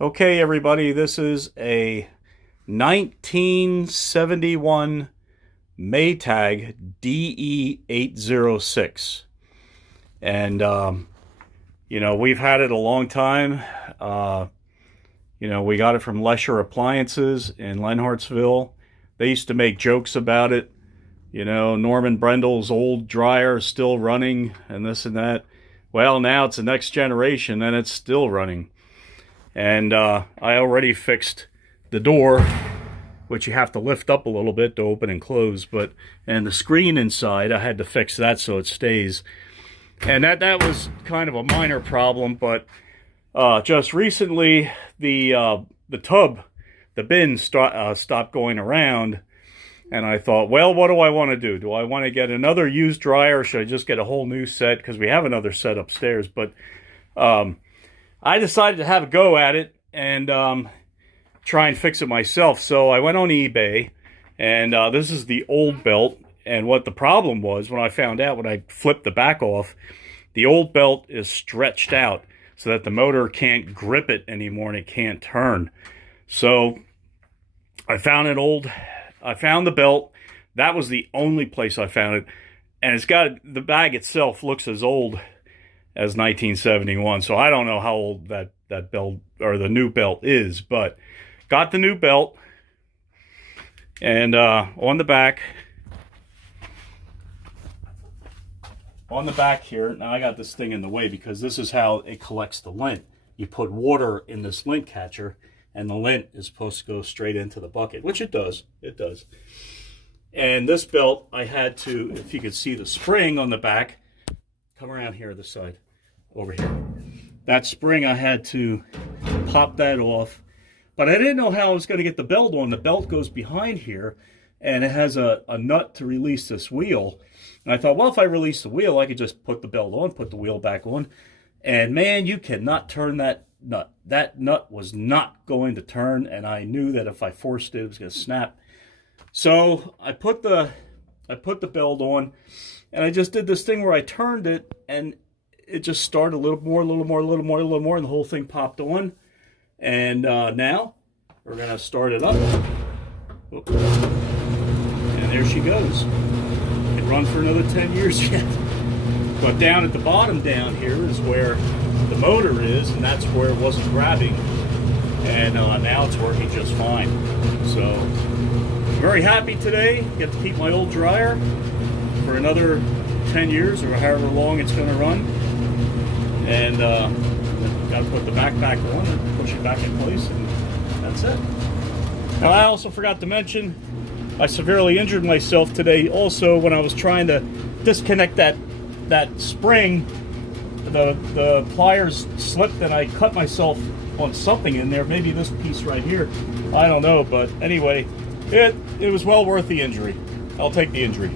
Okay, everybody, this is a 1971 Maytag de-806. And, we've had it a long time. We got it from Lesher Appliances in Lenhartsville. They used to make jokes about it. Norman Brendel's old dryer is still running and this and that. Well, now it's the next generation and it's still running. And I already fixed the door, which you have to lift up a little bit to open and close. And the screen inside, I had to fix that so it stays. And that was kind of a minor problem. But just recently, the tub, the bin stopped going around. And I thought, well, what do I want to do? Do I want to get another used dryer, or should I just get a whole new set? Because we have another set upstairs. But I decided to have a go at it and try and fix it myself. So I went on eBay, and this is the old belt. And what the problem was, when I found out, when I flipped the back off, the old belt is stretched out so that the motor can't grip it anymore and it can't turn. So I found the belt. That was the only place I found it. And the bag itself looks as old as 1971, so I don't know how old that belt or the new belt is, but got the new belt. And on the back here, now I got this thing in the way because this is how it collects the lint. You put water in this lint catcher and the lint is supposed to go straight into the bucket, which it does. And this belt, I had to, if you could see the spring on the back, come around here this side, over here. That spring, I had to pop that off. But I didn't know how I was going to get the belt on. The belt goes behind here, and it has a nut to release this wheel. And I thought, well, if I release the wheel, I could just put the belt on, put the wheel back on. And man, you cannot turn that nut. That nut was not going to turn, and I knew that if I forced it, it was going to snap. So I put the belt on, and I just did this thing where I turned it, and it just started a little more, and the whole thing popped on. And now we're going to start it up. Oop. And there she goes. It can run for another 10 years yet. But down at the bottom down here is where the motor is, and that's where it wasn't grabbing. And now it's working just fine. So I'm very happy today. Get to keep my old dryer for another 10 years or however long it's going to run. And got to put the backpack on and push it back in place, and that's it. Now, I also forgot to mention, I severely injured myself today also when I was trying to disconnect that spring. The pliers slipped and I cut myself on something in there, maybe this piece right here, I don't know. But anyway, it was well worth the injury. I'll take the injury.